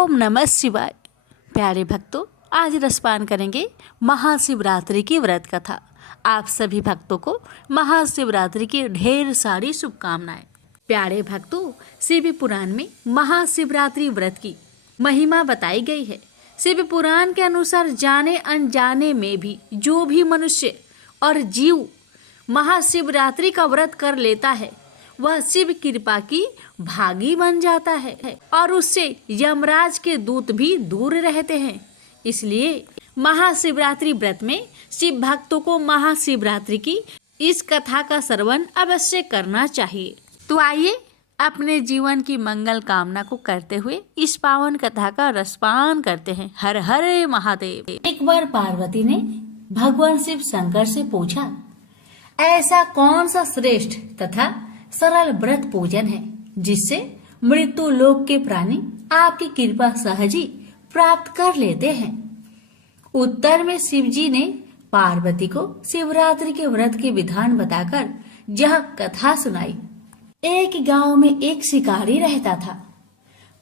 ओम नमः शिवाय। प्यारे भक्तों, आज रसपान करेंगे महाशिवरात्रि की व्रत कथा। आप सभी भक्तों को महाशिवरात्रि की ढेर सारी शुभकामनाएं। प्यारे भक्तों, शिव पुराण में महाशिवरात्रि व्रत की महिमा बताई गई है। शिव पुराण के अनुसार जाने अनजाने में भी जो भी मनुष्य और जीव महाशिवरात्रि का व्रत कर लेता है वह शिव कृपा की भागी बन जाता है और उससे यमराज के दूत भी दूर रहते हैं। इसलिए महाशिवरात्रि व्रत में शिव भक्तों को महाशिवरात्रि की इस कथा का श्रवण अवश्य करना चाहिए। तो आइए अपने जीवन की मंगल कामना को करते हुए इस पावन कथा का रसपान करते हैं। हर हर महादेव। एक बार पार्वती ने भगवान शिव शंकर से पूछा, ऐसा कौन सा श्रेष्ठ तथा सरल व्रत पूजन है जिससे मृत्यु लोक के प्राणी आपकी कृपा सहज ही प्राप्त कर लेते हैं। उत्तर में शिवजी ने पार्वती को शिवरात्रि के व्रत के विधान बताकर यह कथा सुनाई। एक गांव में एक शिकारी रहता था।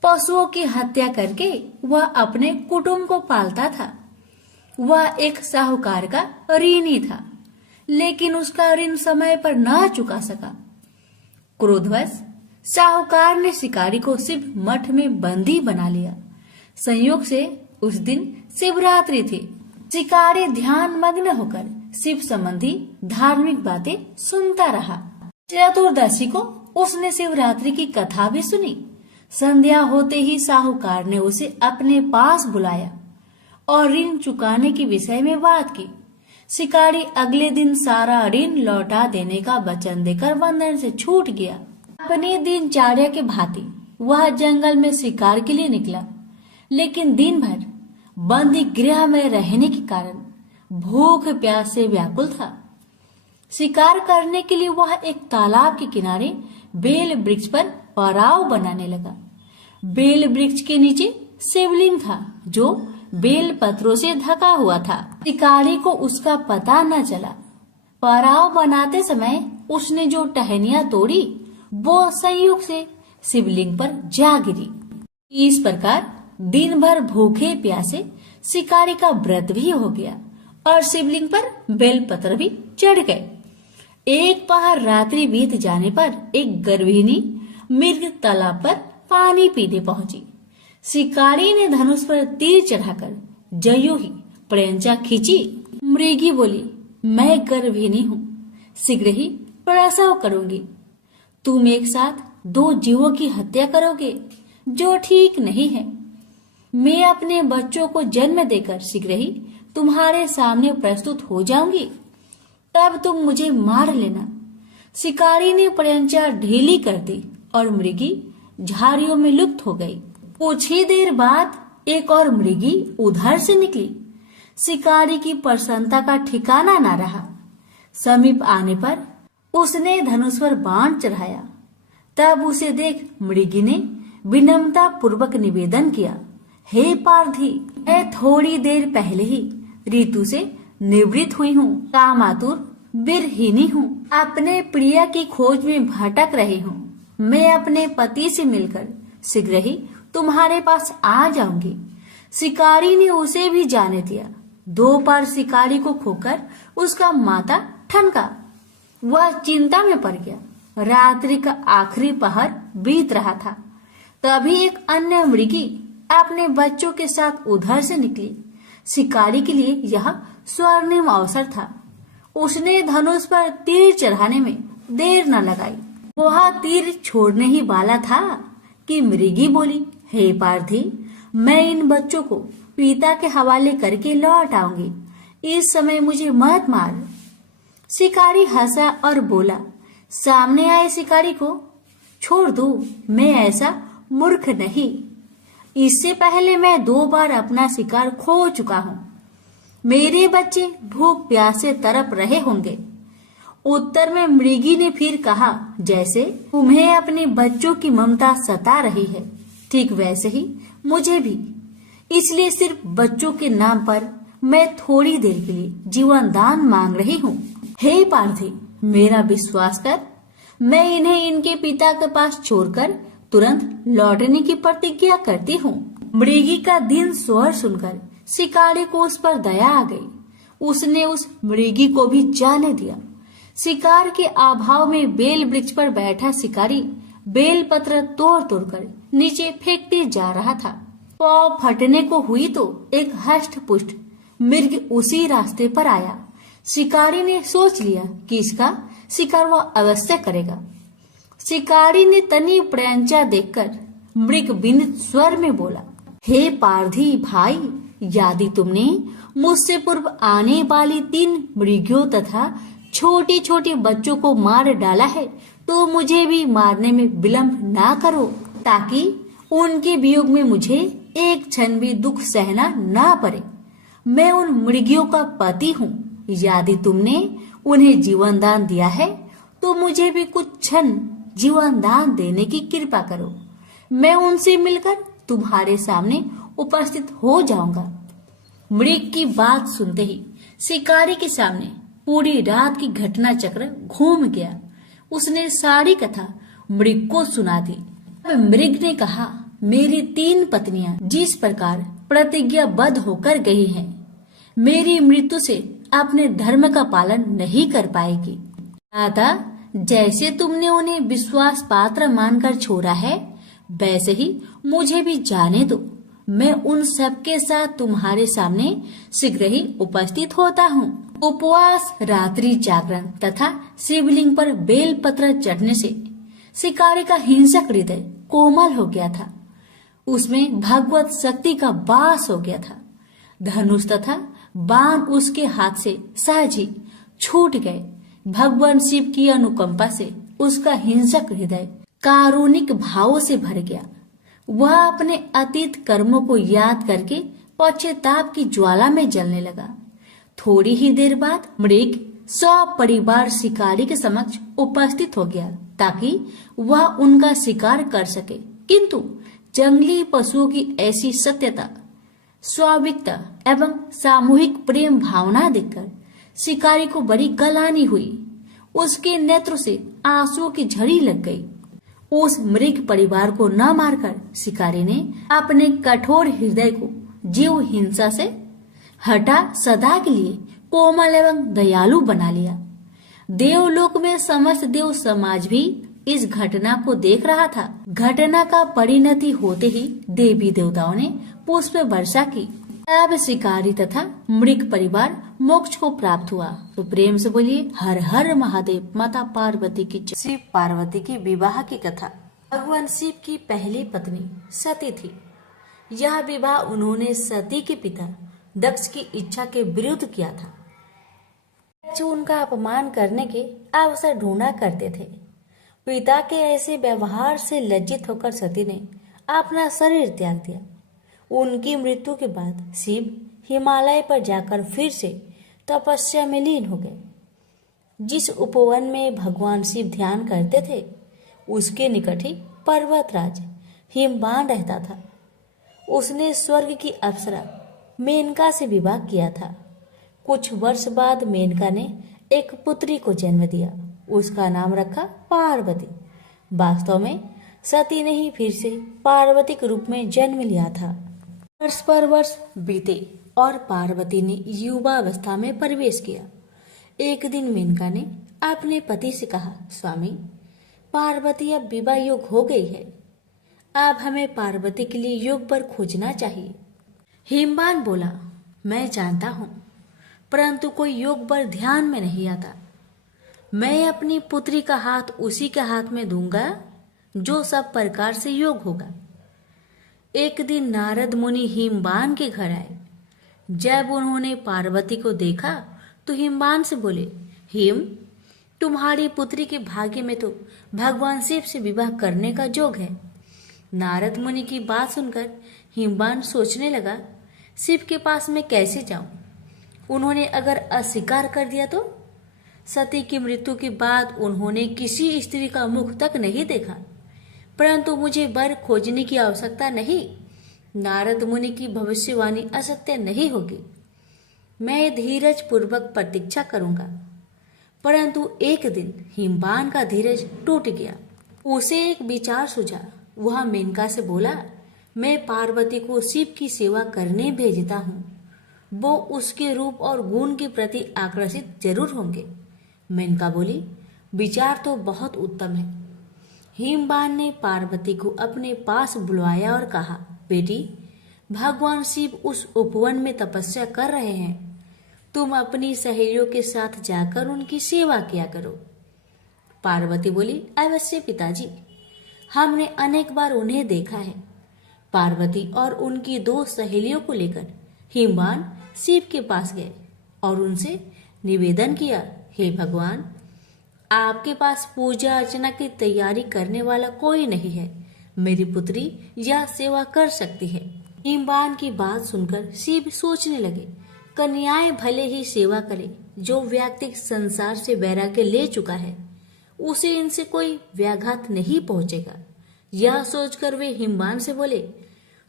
पशुओं की हत्या करके वह अपने कुटुंब को पालता था। वह एक साहूकार का ऋणी था, लेकिन उसका ऋण समय पर न चुका सका। क्रोधवश साहूकार ने शिकारी को शिव मठ में बंदी बना लिया। संयोग से उस दिन शिवरात्रि थी। शिकारी ध्यान मग्न होकर शिव संबंधी धार्मिक बातें सुनता रहा। चतुर्दशी को उसने शिवरात्रि की कथा भी सुनी। संध्या होते ही साहूकार ने उसे अपने पास बुलाया और ऋण चुकाने के विषय में बात की। शिकारी अगले दिन सारा ऋण लौटा देने का वचन देकर बंधन से छूट गया। अपनी दिनचर्या के भांति वह जंगल में शिकार के लिए निकला, लेकिन दिन भर बंदी गृह में रहने के कारण भूख प्यास से व्याकुल था। शिकार करने के लिए वह एक तालाब के किनारे बेल वृक्ष पर पड़ाव बनाने लगा। बेल वृक्ष के नीचे शिवलिंग था जो बेल पत्रों से ढका हुआ था। शिकारी को उसका पता न चला। पड़ाव बनाते समय उसने जो टहनियां तोड़ी वो संयोग से शिवलिंग पर जा गिरी। इस प्रकार दिन भर भूखे प्यासे शिकारी का व्रत भी हो गया और शिवलिंग पर बेलपत्र भी चढ़ गए। एक पहर रात्रि बीत जाने पर एक गर्भिणी मृग तालाब पर पानी पीने पहुंची। शिकारी ने धनुष पर तीर चढ़ाकर जयो ही प्रयंचा खींची। मृगी बोली, मैं गर्भिणी हूँ, शीघ्र ही प्रसव करूंगी। तुम एक साथ दो जीवों की हत्या करोगे जो ठीक नहीं है। मैं अपने बच्चों को जन्म देकर शीघ्र ही तुम्हारे सामने प्रस्तुत हो जाऊंगी, तब तुम मुझे मार लेना। शिकारी ने प्रयंचा ढीली कर दी और मृगी झाड़ियों में लुप्त हो गई। कुछ ही देर बाद एक और मृगी उधर से निकली। शिकारी की प्रसन्नता का ठिकाना न रहा। समीप आने पर उसने धनुष पर बाण चढ़ाया। तब उसे देख मृगी ने विनम्रता पूर्वक निवेदन किया, हे पारधी, मैं थोड़ी देर पहले ही ऋतु से निवृत्त हुई हूँ, कामातुर वीरहीनी हूँ, अपने प्रिय की खोज में भटक रही हूँ। मैं अपने पति से मिलकर शीघ्र ही तुम्हारे पास आ जाऊंगी। शिकारी ने उसे भी जाने दिया। दो बार शिकारी को खोकर उसका माथा ठनका। वह चिंता में पड़ गया। रात्रि का आखिरी पहर बीत रहा था। तभी एक अन्य मृगी अपने बच्चों के साथ उधर से निकली। शिकारी के लिए यह स्वर्णिम अवसर था। उसने धनुष पर तीर चढ़ाने में देर न लगाई। वह तीर छोड़ने ही वाला था कि मृगी बोली, हे पारधी, मैं इन बच्चों को पिता के हवाले करके लौट आऊंगी। इस समय मुझे मत मार। शिकारी हंसा और बोला, सामने आए शिकारी को छोड़ दो, मैं ऐसा मूर्ख नहीं। इससे पहले मैं 2 बार अपना शिकार खो चुका हूँ। मेरे बच्चे भूख प्यास से तड़प रहे होंगे। उत्तर में मृगी ने फिर कहा, जैसे तुम्हें अपने बच्चों की ममता सता रही है, ठीक वैसे ही मुझे भी। इसलिए सिर्फ बच्चों के नाम पर मैं थोड़ी देर के लिए जीवन दान मांग रही हूँ। हे पार्थी, मेरा विश्वास कर। मैं इन्हें इनके पिता के पास छोड़कर तुरंत लौटने की प्रतिज्ञा करती हूँ। मृगी का दीन स्वर सुनकर शिकारी को उस पर दया आ गई। उसने उस मृगी को भी जाने दिया। शिकार के अभाव में बेल वृक्ष पर बैठा शिकारी बेल पत्र तोड़ तोड़कर नीचे फेंकते जा रहा था। पाँव फटने को हुई तो एक हष्ट पुष्ट मृग उसी रास्ते पर आया। शिकारी ने सोच लिया कि इसका शिकार वह अवश्य करेगा। शिकारी ने तनी प्रयंचा देखकर मृग बिंद स्वर में बोला, हे पारधी भाई, यदि तुमने मुझसे पूर्व आने वाली 3 मृगियों तथा छोटे छोटे बच्चों को मार डाला है तो मुझे भी मारने में विलंब ना करो, ताकि उनके वियोग में मुझे एक क्षण भी दुख सहना ना पड़े। मैं उन मृगियों का पति हूँ। यदि तुमने उन्हें जीवन दान दिया है तो मुझे भी कुछ क्षण जीवन दान देने की कृपा करो। मैं उनसे मिलकर तुम्हारे सामने उपस्थित हो जाऊंगा। मृग की बात सुनते ही शिकारी के सामने पूरी रात की घटना चक्र घूम गया। उसने सारी कथा मृग को सुना दी। मृग ने कहा, मेरी 3 पत्नियां जिस प्रकार प्रतिज्ञाबद्ध होकर गई हैं, मेरी मृत्यु से अपने धर्म का पालन नहीं कर पाएगी। अतः जैसे तुमने उन्हें विश्वास पात्र मानकर छोड़ा है, वैसे ही मुझे भी जाने दो। मैं उन सबके साथ तुम्हारे सामने शीघ्र ही उपस्थित होता हूँ। उपवास, रात्रि जागरण तथा शिवलिंग पर बेल पत्र चढ़ने से शिकारी का हिंसक हृदय कोमल हो गया था। उसमें भगवत शक्ति का वास हो गया था। धनुष तथा बाण उसके हाथ से सहज ही छूट गए। भगवान शिव की अनुकंपा से उसका हिंसक हृदय कारुणिक भावों से भर गया। वह अपने अतीत कर्मों को याद करके पश्चाताप की ज्वाला में जलने लगा। थोड़ी ही देर बाद मृग सपरिवार शिकारी के समक्ष उपस्थित हो गया ताकि वह उनका शिकार कर सके, किंतु जंगली पशुओं की ऐसी सत्यता, स्वाभाविकता एवं सामूहिक प्रेम भावना देखकर शिकारी को बड़ी गलानी हुई। उसके नेत्रों से आंसुओं की झड़ी लग गई। उस मृग परिवार को न मारकर शिकारी ने अपने कठोर हृदय को जीव हिंसा से हटा सदा के लिए कोमल एवं दयालु बना लिया। देवलोक में समस्त देव समाज भी इस घटना को देख रहा था। घटना का परिणति होते ही देवी देवताओं ने पुष्प वर्षा की। अब शिकारी तथा मृग परिवार मोक्ष को प्राप्त हुआ। तो प्रेम से बोलिए हर हर महादेव। माता पार्वती की जय। शिव पार्वती की विवाह की कथा। भगवान शिव की पहली पत्नी सती थी। यह विवाह उन्होंने सती के पिता दक्ष की इच्छा के विरुद्ध किया था। जो उनका अपमान करने के अवसर ढूंढा करते थे। पिता के ऐसे व्यवहार से लज्जित होकर सती ने अपना शरीर त्याग दिया। उनकी मृत्यु के बाद शिव हिमालय पर जाकर फिर से तपस्या में लीन हो गए। जिस उपवन में भगवान शिव ध्यान करते थे, उसके निकट ही पर्वतराज हिमवान रहता था। उसने स्वर्ग की अप्सरा मेनका से विवाह किया था। कुछ वर्ष बाद मेनका ने एक पुत्री को जन्म दिया। उसका नाम रखा पार्वती। वास्तव में सती ने ही फिर से पार्वती के रूप में जन्म लिया था। वर्ष पर वर्ष बीते और पार्वती ने युवावस्था में प्रवेश किया। एक दिन मेनका ने अपने पति से कहा, स्वामी, पार्वती अब विवाह योग हो गई है। अब हमें पार्वती के लिए योग वर खोजना चाहिए। हिमवान बोला, मैं जानता हूँ, परंतु कोई योग वर ध्यान में नहीं आता। मैं अपनी पुत्री का हाथ उसी के हाथ में दूंगा जो सब प्रकार से योग होगा। एक दिन नारद मुनि हिमवान के घर आए। जब उन्होंने पार्वती को देखा तो हिमवान से बोले, हिम, तुम्हारी पुत्री के भाग्य में तो भगवान शिव से विवाह करने का योग है। नारद मुनि की बात सुनकर हिमवान सोचने लगा, शिव के पास मैं कैसे जाऊं? उन्होंने अगर अस्वीकार कर दिया तो? सती की मृत्यु के बाद उन्होंने किसी स्त्री का मुख तक नहीं देखा। परंतु मुझे वर खोजने की आवश्यकता नहीं। नारद मुनि की भविष्यवाणी असत्य नहीं होगी। मैं धीरज पूर्वक प्रतीक्षा करूंगा। परंतु एक दिन हिमवान का धीरज टूट गया। उसे एक विचार सूझा। वह मेनका से बोला, मैं पार्वती को शिव की सेवा करने भेजता हूँ। वो उसके रूप और गुण के प्रति आकर्षित जरूर होंगे। मेनका बोली, विचार तो बहुत उत्तम है। हिमवान ने पार्वती को अपने पास बुलवाया और कहा, बेटी, भगवान शिव उस उपवन में तपस्या कर रहे हैं। तुम अपनी सहेलियों के साथ जाकर उनकी सेवा किया करो। पार्वती बोली, अवश्य पिताजी, हमने अनेक बार उन्हें देखा है। पार्वती और उनकी 2 सहेलियों को लेकर हिमवान शिव के पास गए और उनसे निवेदन किया, हे भगवान, आपके पास पूजा अर्चना की तैयारी करने वाला कोई नहीं है। मेरी पुत्री यह सेवा कर सकती है। हिमवान की बात सुनकर शिव सोचने लगे, कन्याएं भले ही सेवा करे, जो व्यक्ति संसार से वैराग्य ले चुका है उसे इनसे कोई व्याघात नहीं पहुंचेगा। यह सोचकर वे हिमवान से बोले,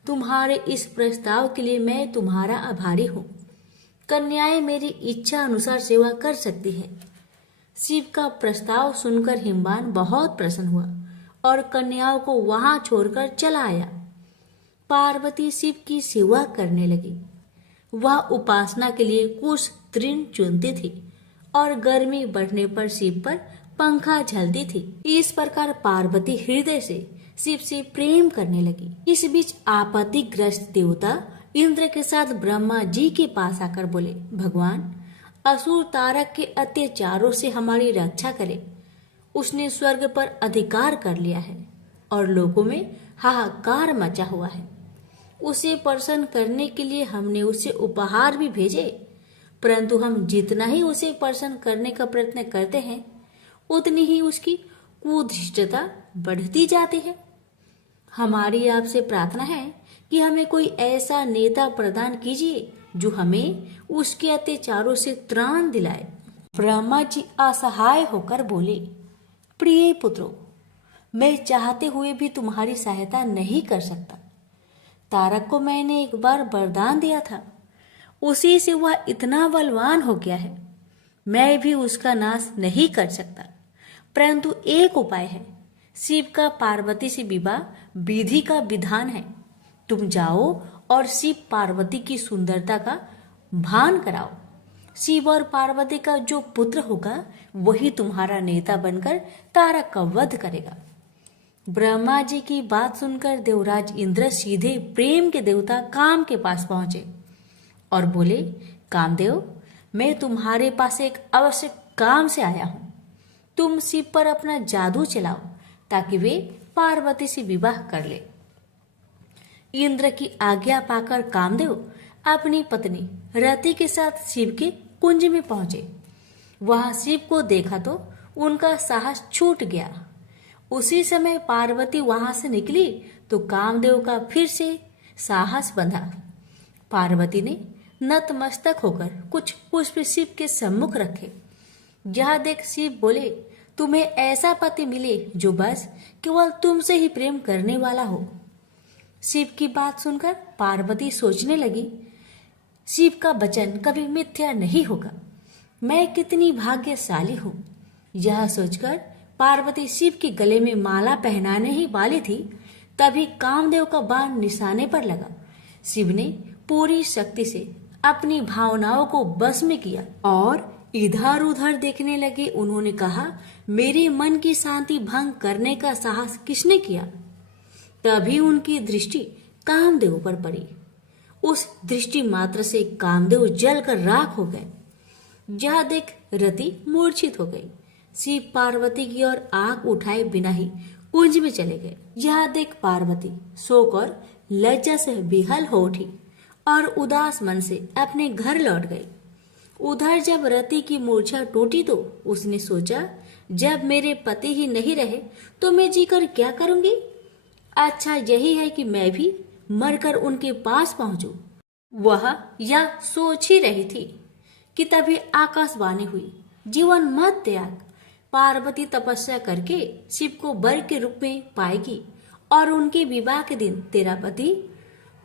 तुम्हारे इस प्रस्ताव के लिए मैं तुम्हारा आभारी हूँ। कन्याएं मेरी इच्छा अनुसार सेवा कर सकती है। शिव का प्रस्ताव सुनकर हिमवान बहुत प्रसन्न हुआ और कन्याओं को वहां छोड़कर चला आया। पार्वती शिव की सेवा करने लगी। वह उपासना के लिए कुछ तृण चुनती थी और गर्मी बढ़ने पर शिव पर पंखा झलती थी। इस प्रकार पार्वती हृदय से शिव से प्रेम करने लगी। इस बीच आपत्तिग्रस्त देवता इंद्र के साथ ब्रह्मा जी के पास आकर बोले, भगवान, असुर तारक के अत्याचारों से हमारी रक्षा करे। उसने स्वर्ग पर अधिकार कर लिया है और लोगों में हाहाकार मचा हुआ है। उसे प्रसन्न करने के लिए हमने उसे उपहार भी भेजे, परंतु हम जितना ही उसे प्रसन्न करने का प्रयत्न करते हैं उतनी ही उसकी कुधृष्टता बढ़ती जाती है। हमारी आपसे प्रार्थना है कि हमें कोई ऐसा नेता प्रदान कीजिए जो हमें उसके अत्याचारों से त्राण दिलाए। ब्रह्मा जी असहाय होकर बोले, प्रिय पुत्रों, मैं चाहते हुए भी तुम्हारी सहायता नहीं कर सकता। तारक को मैंने एक बार वरदान दिया था, उसी से वह इतना बलवान हो गया है। मैं भी उसका नाश नहीं कर सकता, परंतु एक उपाय है। शिव का पार्वती से विवाह विधि का विधान है। तुम जाओ और शिव पार्वती की सुंदरता का भान कराओ। शिव और पार्वती का जो पुत्र होगा वही तुम्हारा नेता बनकर तारक का वध करेगा। ब्रह्मा जी की बात सुनकर देवराज इंद्र सीधे प्रेम के देवता काम के पास पहुंचे और बोले, कामदेव, मैं तुम्हारे पास एक आवश्यक काम से आया हूं। तुम शिव पर अपना जादू चलाओ ताकि वे पार्वती से विवाह कर ले। इंद्र की आज्ञा पाकर कामदेव अपनी पत्नी रति के साथ शिव के कुंज में पहुंचे। वहां शिव को देखा तो उनका साहस छूट गया। उसी समय पार्वती वहां से निकली तो कामदेव का फिर से साहस बंधा। पार्वती ने नतमस्तक होकर कुछ पुष्प शिव के सम्मुख रखे। यह देख शिव बोले, तुम्हें ऐसा पति मिले जो बस केवल तुमसे ही प्रेम करने वाला हो। शिव की बात सुनकर पार्वती सोचने लगी, शिव का वचन कभी मिथ्या नहीं होगा। मैं कितनी भाग्यशाली हूँ। यह सोचकर पार्वती शिव के गले में माला पहनाने ही वाली थी, तभी कामदेव का बाण निशाने पर लगा। शिव ने पूरी शक्ति से अपनी भावनाओं को बस में किया और इधर उधर देखने लगे। उन्होंने कहा, मेरे मन की शांति भंग करने का साहस किसने किया? तभी उनकी दृष्टि कामदेव पर पड़ी। उस दृष्टि मात्र से कामदेव जलकर राख हो गए। यह देख रति मूर्छित हो गई। शिव पार्वती की ओर आंख उठाए बिना ही कुंज में चले गए। यह देख पार्वती शोक और लज्जा से विहल हो उठी और उदास मन से अपने घर लौट गई। उधर जब रति की मूर्छा टूटी तो उसने सोचा, जब मेरे पति ही नहीं रहे तो मैं जीकर क्या करूंगी? अच्छा यही है कि मैं भी मरकर उनके पास पहुंचूं। वह यह सोच ही रही थी कि तभी आकाशवाणी हुई, जीवन मत त्याग। पार्वती तपस्या करके शिव को वर के रूप में पाएगी और उनके विवाह के दिन तेरा पति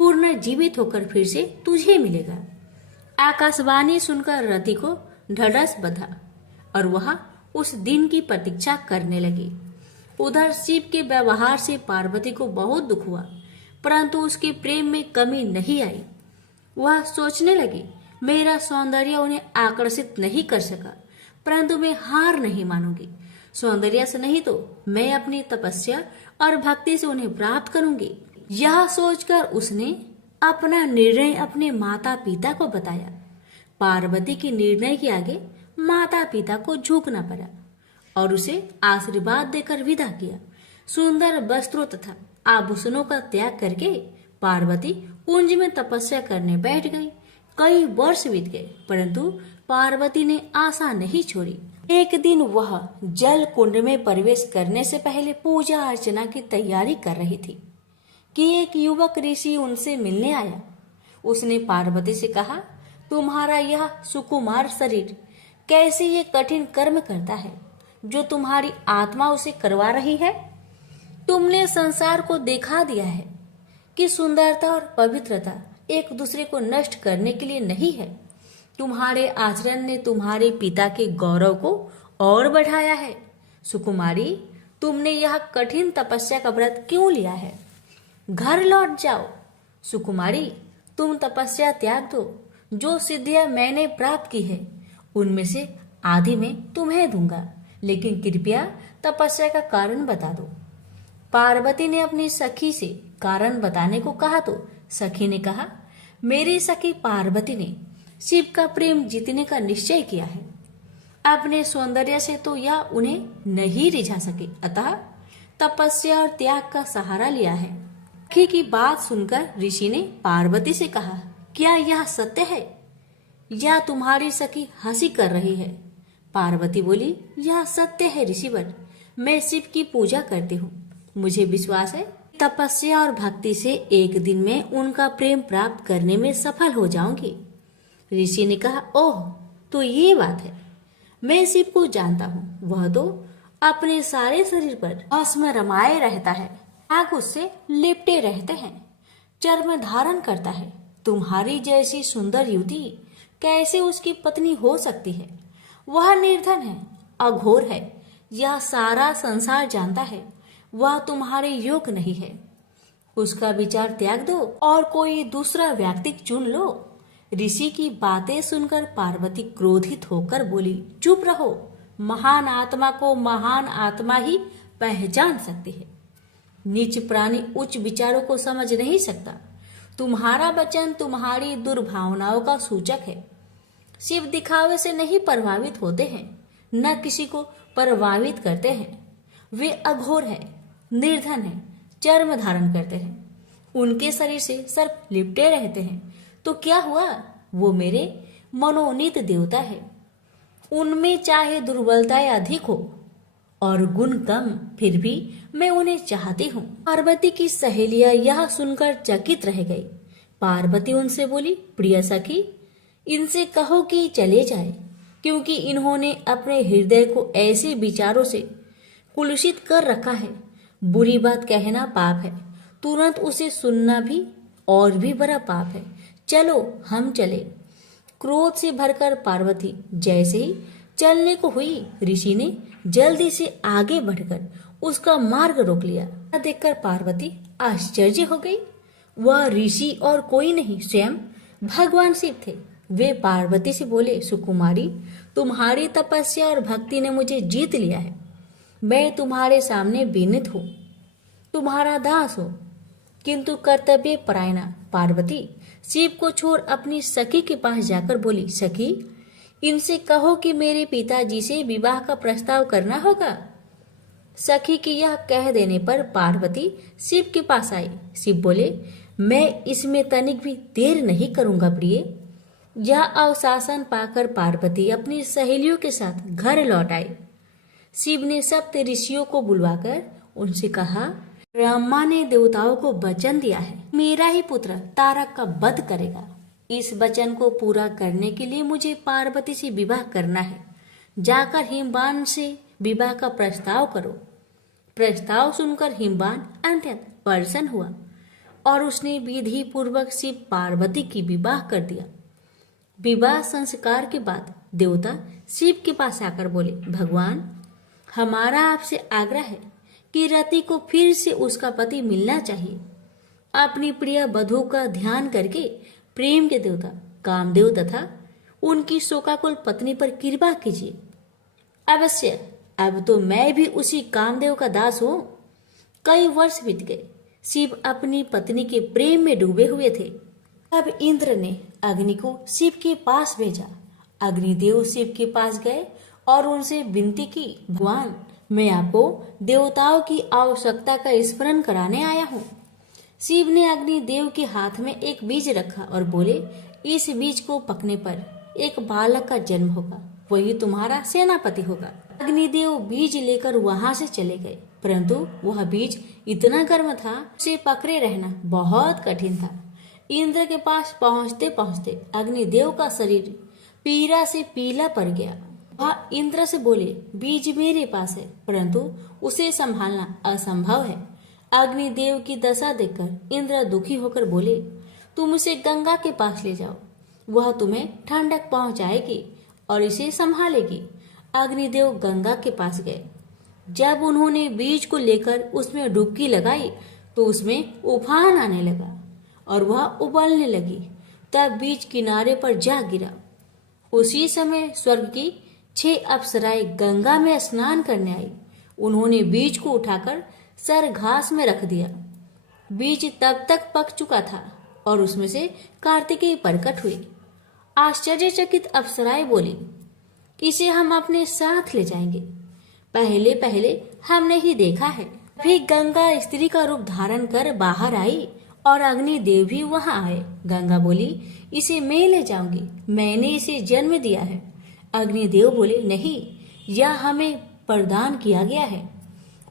पूर्ण जीवित होकर फिर से तुझे मिलेगा। आकाशवाणी सुनकर रति को ढढस बंधा और वह उस दिन की प्रतीक्षा करने लगी। उधर शिव के व्यवहार से पार्वती को बहुत दुख हुआ। परंतु उसके प्रेम में कमी नहीं आई। वह सोचने लगी, मेरा सौंदर्य उन्हें आकर्षित नहीं कर सका, परंतु मैं हार नहीं मानूंगी। सौंदर्य से नहीं तो मैं अपनी तपस्या और भक्ति से उन्हें प्राप्त करूंगी। यह सोचकर उसने अपना निर्णय अपने माता पिता को बताया। पार्वती के निर्णय के आगे माता पिता को झुकना पड़ा और उसे आशीर्वाद देकर विदा किया। सुंदर वस्त्रों तथा आभूषणों का त्याग करके पार्वती कुंज में तपस्या करने बैठ गई। कई वर्ष बीत गए, परंतु पार्वती ने आशा नहीं छोड़ी। एक दिन वह जल कुंड में प्रवेश करने से पहले पूजा अर्चना की तैयारी कर रही थी कि एक युवक ऋषि उनसे मिलने आया। उसने पार्वती से कहा, तुम्हारा यह सुकुमार शरीर कैसे ये कठिन कर्म करता है जो तुम्हारी आत्मा उसे करवा रही है? तुमने संसार को दिखा दिया है कि सुंदरता और पवित्रता एक दूसरे को नष्ट करने के लिए नहीं है। तुम्हारे आचरण ने तुम्हारे पिता के गौरव को और बढ़ाया है। सुकुमारी, तुमने यह कठिन तपस्या का व्रत क्यों लिया है? घर लौट जाओ। सुकुमारी, तुम तपस्या त्याग दो। जो सिद्धियां मैंने प्राप्त की है उनमें से आधी मैं तुम्हें दूंगा, लेकिन कृपया तपस्या का कारण बता दो। पार्वती ने अपनी सखी से कारण बताने को कहा तो सखी ने कहा, मेरी सखी पार्वती ने शिव का प्रेम जीतने का निश्चय किया है। अपने सौंदर्य से तो यह उन्हें नहीं रिझा सके, अतः तपस्या और त्याग का सहारा लिया है। सखी की बात सुनकर ऋषि ने पार्वती से कहा, क्या यह सत्य है या तुम्हारी सखी हंसी कर रही है? पार्वती बोली, यह सत्य है ऋषिवर। मैं शिव की पूजा करती हूँ। मुझे विश्वास है तपस्या और भक्ति से एक दिन में उनका प्रेम प्राप्त करने में सफल हो जाऊंगी। ऋषि ने कहा, ओह, तो ये बात है। मैं शिव को जानता हूँ। वह तो अपने सारे शरीर पर भस्म रमाए रहता है, आग उससे लिपटे रहते हैं, चर्म धारण करता है। तुम्हारी जैसी सुंदर युवती कैसे उसकी पत्नी हो सकती है? वह निर्धन है, अघोर है, यह सारा संसार जानता है। वह तुम्हारे योग नहीं है। उसका विचार त्याग दो और कोई दूसरा व्यक्ति चुन लो। ऋषि की बातें सुनकर पार्वती क्रोधित होकर बोली, चुप रहो। महान आत्मा को महान आत्मा ही पहचान सकती है। नीच प्राणी उच्च विचारों को समझ नहीं सकता। तुम्हारा वचन तुम्हारी दुर्भावनाओं का सूचक है। शिव दिखावे से नहीं प्रभावित होते हैं, न किसी को प्रभावित करते हैं। वे अघोर है, निर्धन है, चर्म धारण करते हैं, उनके शरीर से सर्प लिपटे रहते हैं। तो क्या हुआ? वो मेरे मनोनीत देवता है। उनमें चाहे दुर्बलताएं अधिक हो और गुण कम, फिर भी मैं उन्हें चाहती हूँ। पार्वती की सहेलियां यह सुनकर चकित रह गई। पार्वती उनसे बोली, प्रिय सखी, इनसे कहो कि चले जाए, क्योंकि इन्होंने अपने हृदय को ऐसे विचारों से कुलुषित कर रखा है। बुरी बात कहना पाप है, तुरंत उसे सुनना भी और भी बड़ा पाप है। चलो हम चले। क्रोध से भरकर पार्वती जैसे ही चलने को हुई, ऋषि ने जल्दी से आगे बढ़कर उसका मार्ग रोक लिया। देखकर पार्वती आश्चर्य हो गई। वह ऋषि और कोई नहीं, स्वयं भगवान शिव थे। वे पार्वती से बोले, सुकुमारी, तुम्हारी तपस्या और भक्ति ने मुझे जीत लिया है। मैं तुम्हारे सामने विनीत हूँ, तुम्हारा दास हूँ, किंतु कर्तव्य परायणा पार्वती शिव को छोड़ अपनी सखी के पास जाकर बोली, सखी, इनसे कहो कि मेरे पिताजी से विवाह का प्रस्ताव करना होगा। सखी के यह कह देने पर पार्वती शिव के पास आई। शिव बोले, मैं इसमें तनिक भी देर नहीं करूंगा प्रिय। यह अवशासन पाकर पार्वती अपनी सहेलियों के साथ घर लौट आई। शिव ने सप्त ऋषियों को बुलवाकर उनसे कहा, ब्रह्मा ने देवताओं को वचन दिया है, मेरा ही पुत्र तारक का वध करेगा। इस वचन को पूरा करने के लिए मुझे पार्वती से विवाह करना है। जाकर हिमवान से विवाह का प्रस्ताव करो। प्रस्ताव सुनकर हिमवान अत्यंत प्रसन्न हुआ और उसने विधि पूर्वक शिव पार्वती की विवाह कर दिया। विवाह संस्कार के बाद देवता शिव के पास आकर बोले, भगवान, हमारा आपसे आग्रह है कि रति को फिर से उसका पति मिलना चाहिए। अपनी प्रिय वधू का ध्यान करके प्रेम के देवता कामदेव तथा उनकी शोकाकुल पत्नी पर कृपा कीजिए। अवश्य, अब तो मैं भी उसी कामदेव का दास हूं। कई वर्ष बीत गए। शिव अपनी पत्नी के प्रेम में डूबे हुए थे। अब इंद्र ने अग्नि को शिव के पास भेजा। अग्निदेव शिव के पास गए और उनसे विनती की, भगवान, मैं आपको देवताओं की आवश्यकता का स्मरण कराने आया हूँ। शिव ने अग्निदेव के हाथ में एक बीज रखा और बोले, इस बीज को पकने पर एक बालक का जन्म होगा, वही तुम्हारा सेनापति होगा। अग्निदेव बीज लेकर वहां से चले गए, परंतु वह बीज इतना गर्म था, उसे पकड़े रहना बहुत कठिन था। इंद्र के पास पहुंचते पहुंचते अग्निदेव का शरीर पीड़ा से पीला पड़ गया। वह इंद्र से बोले, बीज मेरे पास है, परंतु उसे संभालना असंभव है। अग्निदेव की दशा देखकर इंद्र दुखी होकर बोले, तुम उसे गंगा के पास ले जाओ, वह तुम्हें ठंडक पहुंचाएगी और इसे संभालेगी। अग्निदेव गंगा के पास गए। जब उन्होंने बीज को लेकर उसमें डुबकी लगाई तो उसमें उफान आने लगा और वह उबलने लगी। तब बीज किनारे पर जा गिरा। उसी समय स्वर्ग की 6 अप्सराएं गंगा में स्नान करने आई। उन्होंने बीज को उठाकर सर घास में रख दिया। बीज तब तक पक चुका था और उसमें से कार्तिकेय प्रकट हुए। आश्चर्यचकित अप्सराएं बोली, इसे हम अपने साथ ले जाएंगे। पहले पहले हमने ही देखा है। फिर गंगा स्त्री का रूप धारण कर बाहर आई और अग्निदेव भी वहां आए। गंगा बोली, इसे मैं ले जाऊंगी, मैंने इसे जन्म दिया है। अग्निदेव बोले, नहीं, यह हमें प्रदान किया गया है।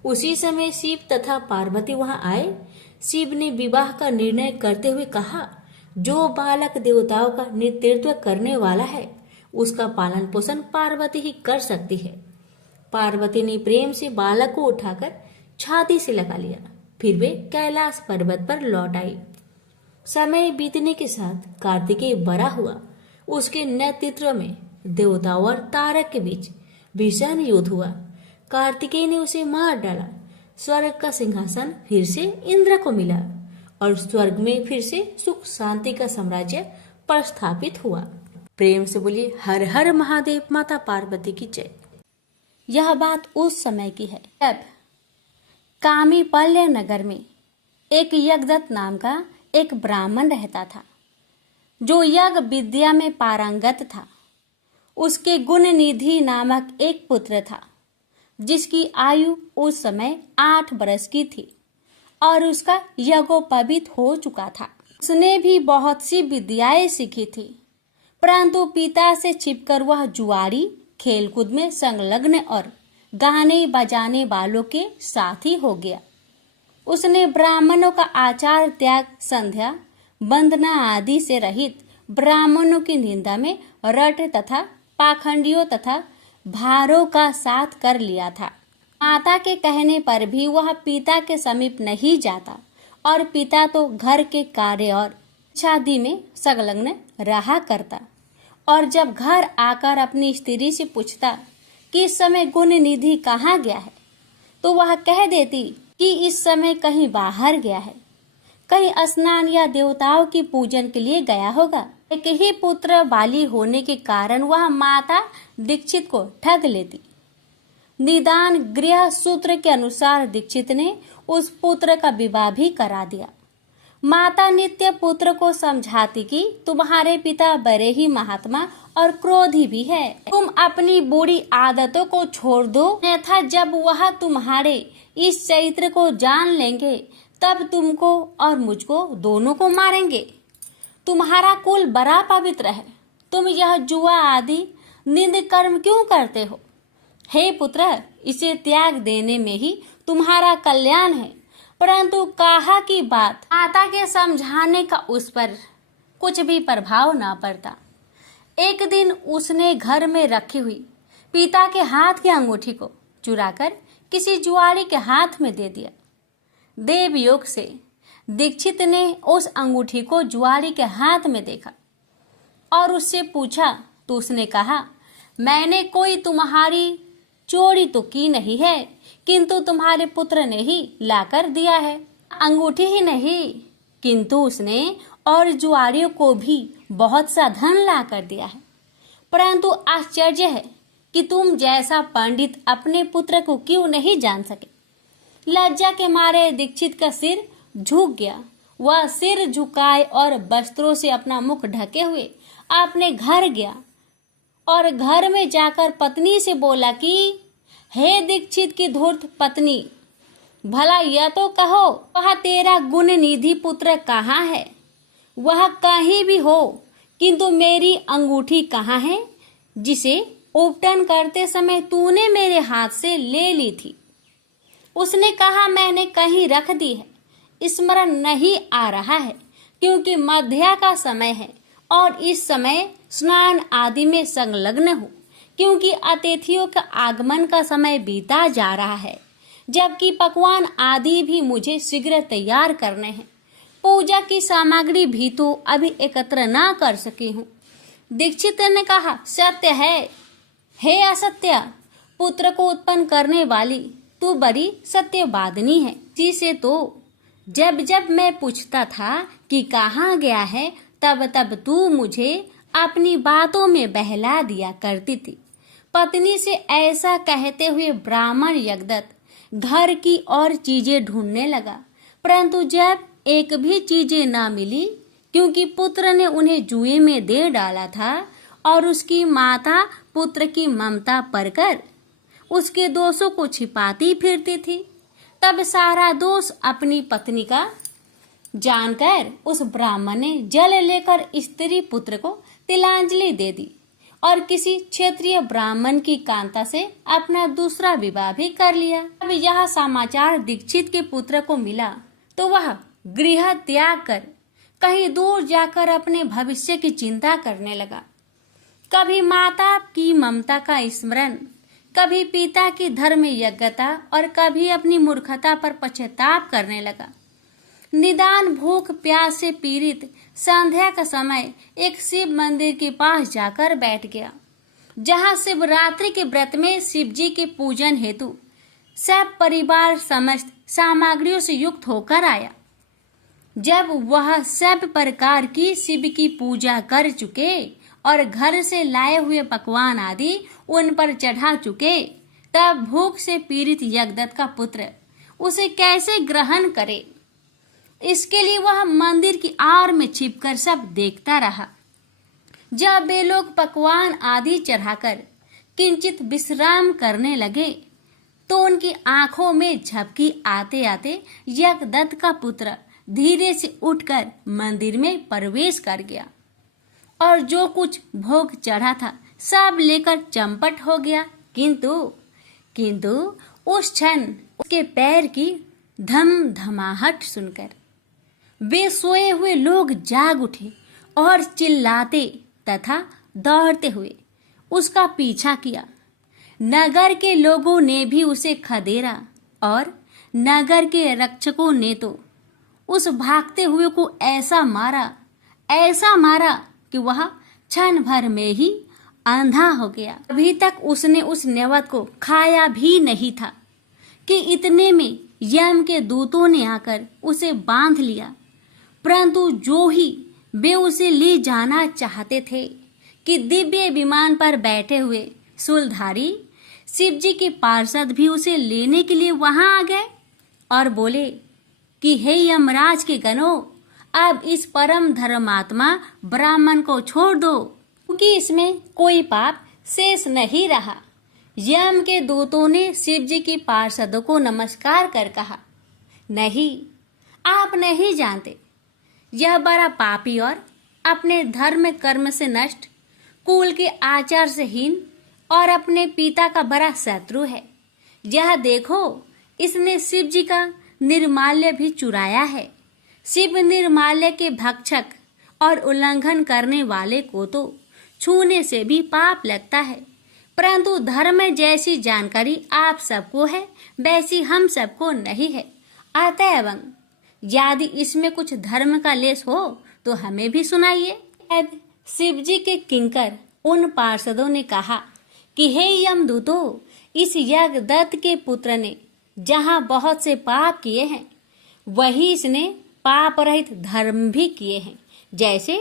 उसी समय शिव तथा पार्वती वहां आए। शिव ने विवाह का निर्णय करते हुए कहा, जो बालक देवताओं का नेतृत्व करने वाला है उसका पालन पोषण पार्वती ही कर सकती है। पार्वती ने प्रेम से बालक को उठाकर छाती से लगा लिया। फिर वे कैलाश पर्वत पर लौट आई। समय बीतने के साथ कार्तिकेय बड़ा हुआ। उसके नेतृत्व में देवताओं और तारक के बीच भीषण युद्ध हुआ। कार्तिकेय ने उसे मार डाला। स्वर्ग का सिंहासन फिर से इंद्र को मिला और स्वर्ग में फिर से सुख शांति का साम्राज्य प्रस्थापित हुआ। प्रेम से बोलिए, हर हर महादेव। माता पार्वती की जय। यह बात उस समय की है जब कामीपल्य नगर में एक यज्ञदत्त नाम का एक ब्राह्मण रहता था, जो यज्ञ विद्या में पारंगत था। उसके गुणनिधि नामक एक पुत्र था, जिसकी आयु उस समय 8 वर्ष की थी और उसका यज्ञोपवीत हो चुका था। उसने भी बहुत सी विद्याएं सीखी थी, परंतु पिता से छिपकर वह जुआरी, खेलकूद में संलग्न और गाने बजाने वालों के साथी हो गया। उसने ब्राह्मणों का आचार त्याग, संध्या वंदना आदि से रहित ब्राह्मणों की निंदा में रट तथा पाखंडियों तथा भारों का साथ कर लिया था। माता के कहने पर भी वह पिता के समीप नहीं जाता और पिता तो घर के कार्य और शादी में संलग्न रहा करता। और जब घर आकर अपनी स्त्री से पूछता कि इस समय गुण निधि कहाँ गया है, तो वह कह देती कि इस समय कहीं बाहर गया है, कहीं स्नान या देवताओं की पूजन के लिए गया होगा। एक ही पुत्र वाली होने के कारण वह माता दीक्षित को ठग लेती। निदान गृह सूत्र के अनुसार दीक्षित ने उस पुत्र का विवाह भी करा दिया। माता नित्य पुत्र को समझाती कि तुम्हारे पिता बड़े ही महात्मा और क्रोधी भी है, तुम अपनी बुरी आदतों को छोड़ दो, अन्यथा जब वह तुम्हारे इस चरित्र को जान लेंगे तब तुमको और मुझको दोनों को मारेंगे। तुम्हारा कुल बड़ा पवित्र है, तुम यह जुआ आदि निंद कर्म क्यों करते हो? हे पुत्र, इसे त्याग देने में ही तुम्हारा कल्याण है। परंतु कहा की बात माता के समझाने का उस पर कुछ भी प्रभाव न पड़ता। एक दिन उसने घर में रखी हुई पिता के हाथ की अंगूठी को चुराकर किसी जुआरी के हाथ में दे दिया। देव योग से दीक्षित ने उस अंगूठी को जुआरी के हाथ में देखा और उससे पूछा, तो उसने कहा, मैंने कोई तुम्हारी चोरी तो की नहीं है, किंतु तुम्हारे पुत्र ने ही लाकर दिया है। अंगूठी ही नहीं, किंतु उसने और जुआरियों को भी बहुत सा धन ला कर दिया है। परंतु आश्चर्य है कि तुम जैसा पंडित अपने पुत्र को क्यों नहीं जान सके। लज्जा के मारे दीक्षित का सिर झुक गया। वह सिर झुकाए और वस्त्रों से अपना मुख ढके हुए अपने घर गया और घर में जाकर पत्नी से बोला कि हे दीक्षित की धूर्त पत्नी, भला यह तो कहो वह तेरा गुण निधि पुत्र कहाँ है? वह कहीं भी हो, किंतु मेरी अंगूठी कहाँ है जिसे उपटन करते समय तूने मेरे हाथ से ले ली थी? उसने कहा मैंने कहीं रख दी है, स्मरण नहीं आ रहा है, क्योंकि मध्या का समय है और इस समय स्नान आदि में संलग्न हूँ, क्योंकि अतिथियों का आगमन का समय बीता जा रहा है, जबकि पकवान आदि भी मुझे शीघ्र तैयार करने हैं। पूजा की सामग्री भी तो अभी एकत्र ना कर सकी हूँ। दीक्षित ने कहा सत्य है, हे असत्य, पुत्र को उत्पन्न करने वाली तू बड़ी सत्यवादिनी है। इसी से तो जब जब मैं पूछता था कि कहाँ गया है, तब तब तू मुझे अपनी बातों में बहला दिया करती थी। पत्नी से ऐसा कहते हुए ब्राह्मण यज्ञदत्त घर की और चीजें ढूंढने लगा, परंतु जब एक भी चीजें ना मिली, क्योंकि पुत्र ने उन्हें जुए में दे डाला था और उसकी माता पुत्र की ममता परकर उसके दोषों को छिपाती फिरती थी, तब सारा दोष अपनी पत्नी का जानकर उस ब्राह्मण ने जल लेकर स्त्री पुत्र को तिलांजलि दे दी और किसी क्षेत्रीय ब्राह्मण की कांता से अपना दूसरा विवाह भी कर लिया। अब यह समाचार दीक्षित के पुत्र को मिला तो वह गृह त्याग कर कहीं दूर जाकर अपने भविष्य की चिंता करने लगा। कभी माता की ममता का स्मरण, कभी पिता की धर्म यज्ञता और कभी अपनी मूर्खता पर पश्चाताप करने लगा। निदान भूख प्यास से पीड़ित संध्या का समय एक शिव मंदिर के पास जाकर बैठ गया, जहां शिवरात्रि के व्रत में शिव जी के पूजन हेतु सब परिवार समस्त सामग्रियों से युक्त होकर आया। जब वह सब प्रकार की शिव की पूजा कर चुके और घर से लाए हुए पकवान आदि उन पर चढ़ा चुके, तब भूख से पीड़ित यज्ञदत्त का पुत्र उसे कैसे ग्रहण करे, इसके लिए वह मंदिर की आड़ में छिपकर सब देखता रहा। जब वे लोग पकवान आदि चढ़ाकर किंचित विश्राम करने लगे, तो उनकी आंखों में झपकी आते आते यज्ञदत्त का पुत्र धीरे से उठकर मंदिर में प्रवेश कर गया और जो कुछ भोग चढ़ा था सब लेकर चंपट हो गया। किंतु उस क्षण उसके पैर की धमधमाहट सुनकर वे सोए हुए लोग जाग उठे और चिल्लाते तथा दौड़ते हुए उसका पीछा किया। नगर के लोगों ने भी उसे खदेड़ा और नगर के रक्षकों ने तो उस भागते हुए को ऐसा मारा कि वह क्षण भर में ही अंधा हो गया। अभी तक उसने उस नेवत को खाया भी नहीं था कि इतने में यम के दूतों ने आकर उसे बांध लिया। परंतु जो ही वे उसे ले जाना चाहते थे कि दिव्य विमान पर बैठे हुए शूलधारी शिव जी के पार्षद भी उसे लेने के लिए वहां आ गए और बोले कि हे यमराज के गणों, अब इस परम धर्मात्मा ब्राह्मण को छोड़ दो, क्योंकि इसमें कोई पाप शेष नहीं रहा। यम के दूतों ने शिव जी के पार्षदों को नमस्कार कर कहा, नहीं, आप नहीं जानते, यह बड़ा पापी और अपने धर्म कर्म से नष्ट, कुल के आचार से हीन और अपने पिता का बड़ा शत्रु है। यह देखो, इसने शिव जी का निर्माल्य भी चुराया है। शिव निर्माल्य के भक्षक और उल्लंघन करने वाले को तो छूने से भी पाप लगता है, परंतु धर्म जैसी जानकारी आप सबको है वैसी हम सबको नहीं है। अतएव यदि इसमें कुछ धर्म का लेश हो तो हमें भी सुनाइए। अब शिव जी के किंकर उन पार्षदों ने कहा कि हे यमदूतों, इस यज्ञदत्त के पुत्र ने जहाँ बहुत से पाप किए हैं, वही इसने पाप रहित धर्म भी किए हैं। जैसे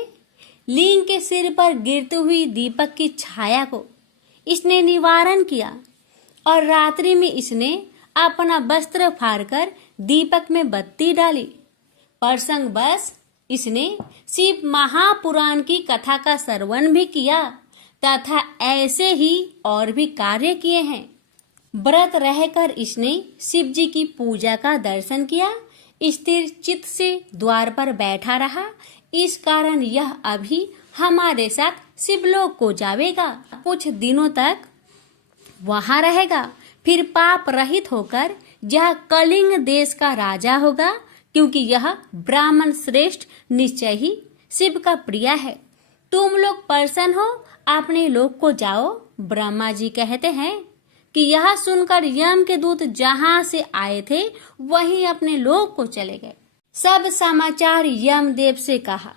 लिंग के सिर पर गिरती हुई दीपक की छाया को इसने निवारण किया और रात्रि में इसने अपना वस्त्र फाड़कर दीपक में बत्ती डाली। प्रसंग बस इसने शिव महापुराण की कथा का श्रवण भी किया तथा ऐसे ही और भी कार्य किए हैं। व्रत रहकर इसने शिव जी की पूजा का दर्शन किया, स्थिर चित्त से द्वार पर बैठा रहा। इस कारण यह अभी हमारे साथ शिवलोक को जावेगा, कुछ दिनों तक वहां रहेगा, फिर पाप रहित होकर यह कलिंग देश का राजा होगा, क्योंकि यह ब्राह्मण श्रेष्ठ निश्चय ही शिव का प्रिय है। तुम लोग प्रसन्न हो, अपने लोक को जाओ। ब्रह्मा जी कहते हैं कि यह सुनकर यम के दूत जहां से आए थे वहीं अपने लोक को चले गए। सब समाचार यमदेव से कहा।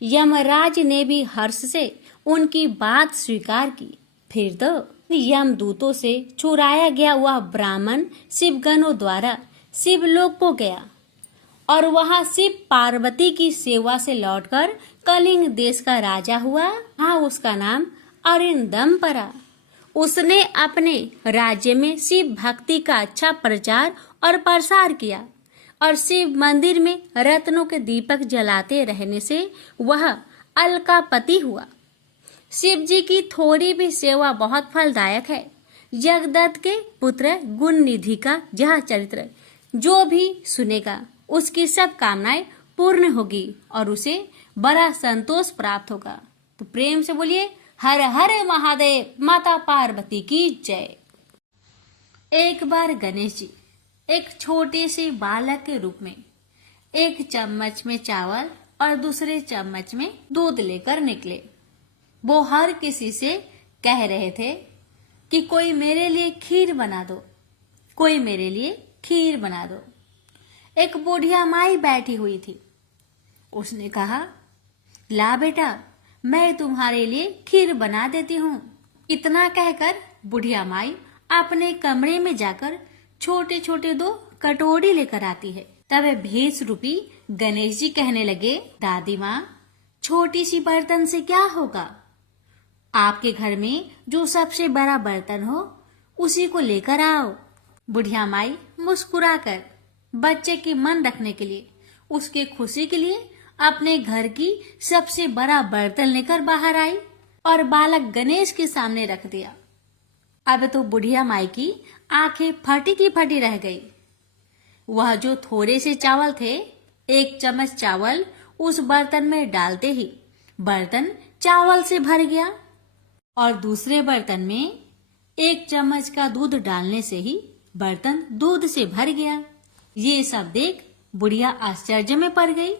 यमराज ने भी हर्ष से उनकी बात स्वीकार की। फिर तो यमदूतों से चुराया गया वह ब्राह्मण शिवगणों द्वारा शिवलोक को गया और वहां शिव पार्वती की सेवा से लौटकर कलिंग देश का राजा हुआ। हाँ, उसका नाम अरिंदम पड़ा। उसने अपने राज्य में शिव भक्ति का अच्छा प्रचार और प्रसार किया और शिव मंदिर में रत्नों के दीपक जलाते रहने से वह अलकापति हुआ। शिव जी की थोड़ी भी सेवा बहुत फलदायक है। जगदत्त के पुत्र गुण निधि का यह चरित्र जो भी सुनेगा उसकी सब कामनाएं पूर्ण होगी और उसे बड़ा संतोष प्राप्त होगा। तो प्रेम से बोलिए हर हर महादेव, माता पार्वती की जय। एक बार गणेश जी एक छोटे से बालक के रूप में एक चम्मच में चावल और दूसरे चम्मच में दूध लेकर निकले। वो हर किसी से कह रहे थे कि कोई मेरे लिए खीर बना दो, कोई मेरे लिए खीर बना दो। एक बुढ़िया माई बैठी हुई थी। उसने कहा, ला बेटा, मैं तुम्हारे लिए खीर बना देती हूँ। इतना कहकर बुढ़िया माई अपने कमरे में जाकर छोटे छोटे 2 कटोरी लेकर आती है। तब भेष रूपी गणेश जी कहने लगे, दादी माँ, छोटी सी बर्तन से क्या होगा? आपके घर में जो सबसे बड़ा बर्तन हो उसी को लेकर आओ। बुढ़िया माई मुस्कुराकर बच्चे की मन रखने के लिए, उसके खुशी के लिए अपने घर की सबसे बड़ा बर्तन लेकर बाहर आई और बालक गणेश के सामने रख दिया। अब तो बुढ़िया माई की आंखें फटी की फटी रह गई। वह जो थोड़े से चावल थे, 1 चम्मच चावल उस बर्तन में डालते ही बर्तन चावल से भर गया और दूसरे बर्तन में 1 चम्मच का दूध डालने से ही बर्तन दूध से भर गया। ये सब देख बुढ़िया आश्चर्य में पड़ गई।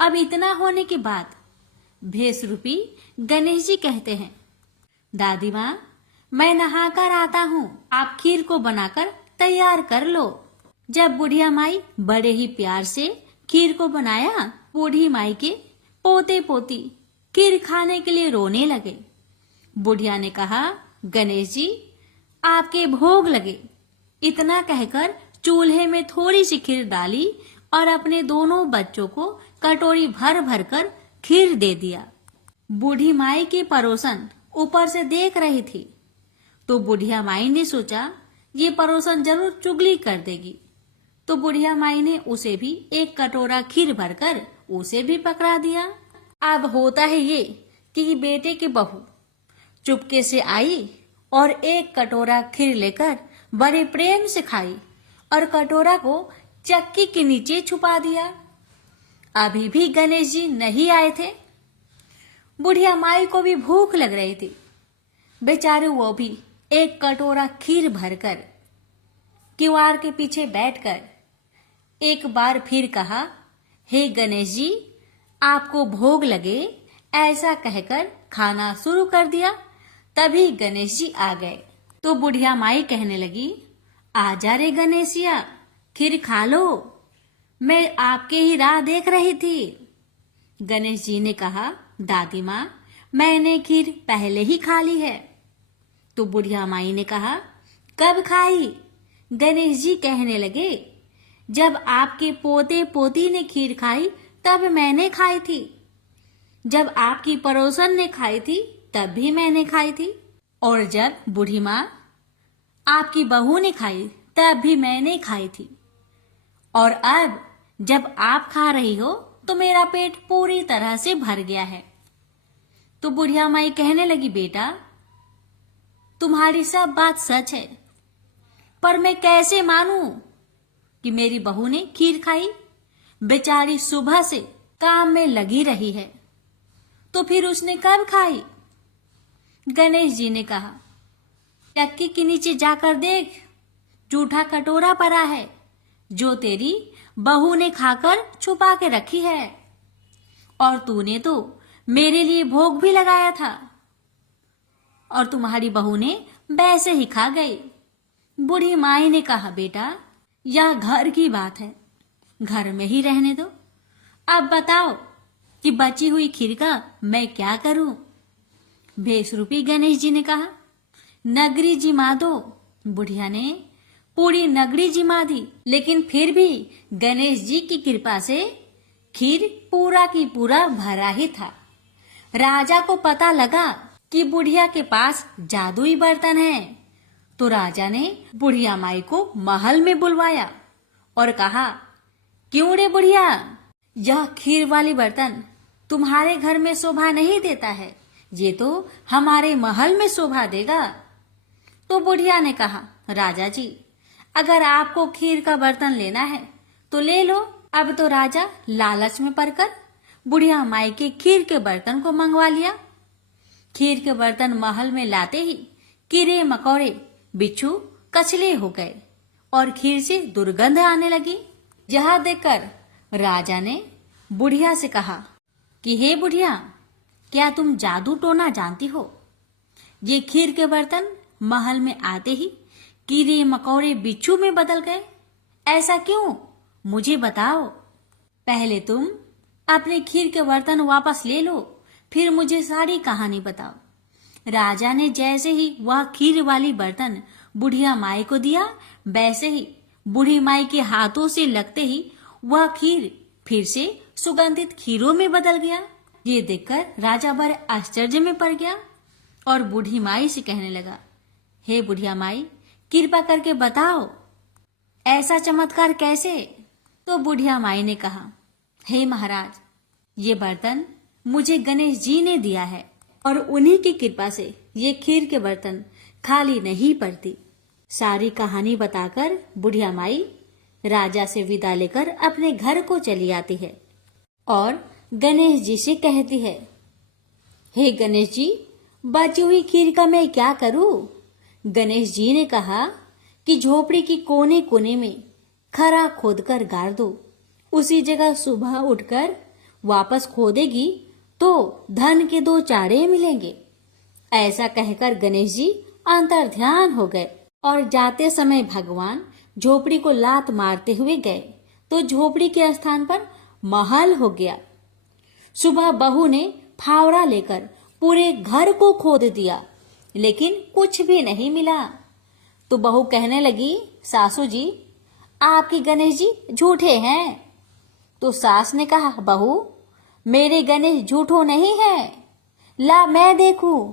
अब इतना होने के बाद भेष रूपी गणेश जी कहते हैं, दादी माँ, मैं नहाकर आता हूँ, आप खीर को बनाकर तैयार कर लो। जब बुढ़िया माई बड़े ही प्यार से खीर को बनाया, बूढ़ी माई के पोते पोती खीर खाने के लिए रोने लगे। बुढ़िया ने कहा, गणेश जी, आपके भोग लगे। इतना कहकर चूल्हे में थोड़ी सी खीर डाली और अपने दोनों बच्चों को कटोरी भर भर कर खीर दे दिया। बूढ़ी माई की पड़ोसन ऊपर से देख रही थी, तो बुढ़िया माई ने सोचा ये पड़ोसन जरूर चुगली कर देगी। तो बुढ़िया माई ने उसे भी 1 कटोरा खीर भरकर उसे भी पकड़ा दिया। अब होता है ये कि बेटे की बहू चुपके से आई और 1 कटोरा खीर लेकर बड़े प्रेम से खाई और कटोरा को चक्की के नीचे छुपा दिया। अभी भी गणेश जी नहीं आए थे। बुढ़िया माई को भी भूख लग रही थी। बेचारे वो भी 1 कटोरा खीर भरकर किवाड़ के पीछे बैठकर एक बार फिर कहा, हे गणेश जी, आपको भोग लगे, ऐसा कहकर खाना शुरू कर दिया। तभी गणेश जी आ गए। तो बुढ़िया माई कहने लगी, आजा रे गणेशिया, खीर खा लो, मैं आपके ही राह देख रही थी। गणेश जी ने कहा, दादी माँ, मैंने खीर पहले ही खा ली है। तो बुढ़िया माई ने कहा, कब खाई? गणेश जी कहने लगे, जब आपके पोते पोती ने खीर खाई तब मैंने खाई थी, जब आपकी पड़ोसन ने खाई थी तब भी मैंने खाई थी, और जब बूढ़ी माँ आपकी बहू ने खाई तब भी मैंने खाई थी, और अब जब आप खा रही हो तो मेरा पेट पूरी तरह से भर गया है। तो बुढ़िया माई कहने लगी, बेटा तुम्हारी सब बात सच है, पर मैं कैसे मानूं कि मेरी बहू ने खीर खाई? बेचारी सुबह से काम में लगी रही है, तो फिर उसने कब खाई? गणेश जी ने कहा, चक्की के नीचे जाकर देख, जूठा कटोरा पड़ा है जो तेरी बहू ने खाकर छुपा के रखी है, और तूने तो मेरे लिए भोग भी लगाया था, और तुम्हारी बहू ने वैसे ही खा गई। बूढ़ी माई ने कहा, बेटा यह घर की बात है, घर में ही रहने दो। अब बताओ कि बची हुई खीर का मैं क्या करूं? भेषरूपी गणेश जी ने कहा, नगरी जिमा दो। बुढ़िया ने पूरी नगरी जिमा दी, लेकिन फिर भी गणेश जी की कृपा से खीर पूरा की पूरा भरा ही था। राजा को पता लगा कि बुढ़िया के पास जादुई बर्तन है, तो राजा ने बुढ़िया माई को महल में बुलवाया और कहा, क्यों रे बुढ़िया, यह खीर वाली बर्तन तुम्हारे घर में शोभा नहीं देता है, ये तो हमारे महल में शोभा देगा। तो बुढ़िया ने कहा, राजा जी अगर आपको खीर का बर्तन लेना है तो ले लो। अब तो राजा लालच में पड़कर बुढ़िया माई के खीर के बर्तन को मंगवा लिया। खीर के बर्तन महल में लाते ही कीड़े मकोड़े बिच्छू कचले हो गए और खीर से दुर्गंध आने लगी। यह देखकर राजा ने बुढ़िया से कहा कि हे बुढ़िया, क्या तुम जादू टोना जानती हो? ये खीर के बर्तन महल में आते ही कीड़े मकोड़े बिच्छू में बदल गए, ऐसा क्यों? मुझे बताओ। पहले तुम अपने खीर के बर्तन वापस ले लो, फिर मुझे सारी कहानी बताओ। राजा ने जैसे ही वह खीर वाली बर्तन बुढ़िया माई को दिया, वैसे ही बूढ़ी माई के हाथों से लगते ही वह खीर फिर से सुगंधित खीरों में बदल गया। ये देखकर राजा बड़े आश्चर्य में पड़ गया और बूढ़ी माई से कहने लगा, हे बुढ़िया माई, कृपा करके बताओ ऐसा चमत्कार कैसे? तो बुढ़िया माई ने कहा, हे महाराज, ये बर्तन मुझे गणेश जी ने दिया है और उन्हीं की कृपा से ये खीर के बर्तन खाली नहीं पड़ती। सारी कहानी बताकर बुढ़िया माई राजा से विदा लेकर अपने घर को चली आती है और गणेश जी से कहती है, हे गणेश जी, बची हुई खीर का मैं क्या करूं? गणेश जी ने कहा कि झोपड़ी की कोने कोने में खरा खोदकर गाड़ दो, उसी जगह सुबह उठकर वापस खोदेगी तो धन के 2 चाड़े मिलेंगे। ऐसा कहकर गणेश जी अंतर्ध्यान हो गए और जाते समय भगवान झोपड़ी को लात मारते हुए गए तो झोपड़ी के स्थान पर महल हो गया। सुबह बहू ने फावड़ा लेकर पूरे घर को खोद दिया, लेकिन कुछ भी नहीं मिला। तो बहू कहने लगी, सासू जी, आपके गणेश जी झूठे हैं। तो सास ने कहा, बहू, मेरे गणेश झूठो नहीं है, ला मैं देखूं।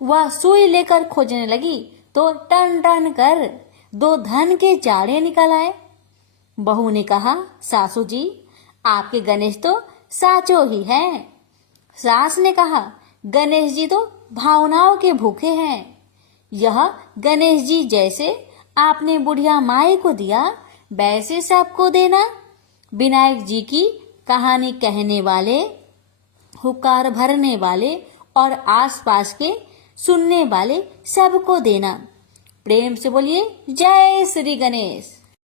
वह सुई लेकर खोजने लगी तो टन टन कर 2 धन के चाड़े निकल आए। बहू ने कहा, सासू जी, आपके गणेश तो साचो ही हैं। सास ने कहा, गणेश जी तो भावनाओं के भूखे हैं। यह गणेश जी जैसे आपने बुढ़िया माई को दिया, वैसे सबको देना। विनायक जी की कहानी कहने वाले, हुक्कार भरने वाले और आसपास के सुनने वाले सबको देना। प्रेम से बोलिए, जय श्री गणेश।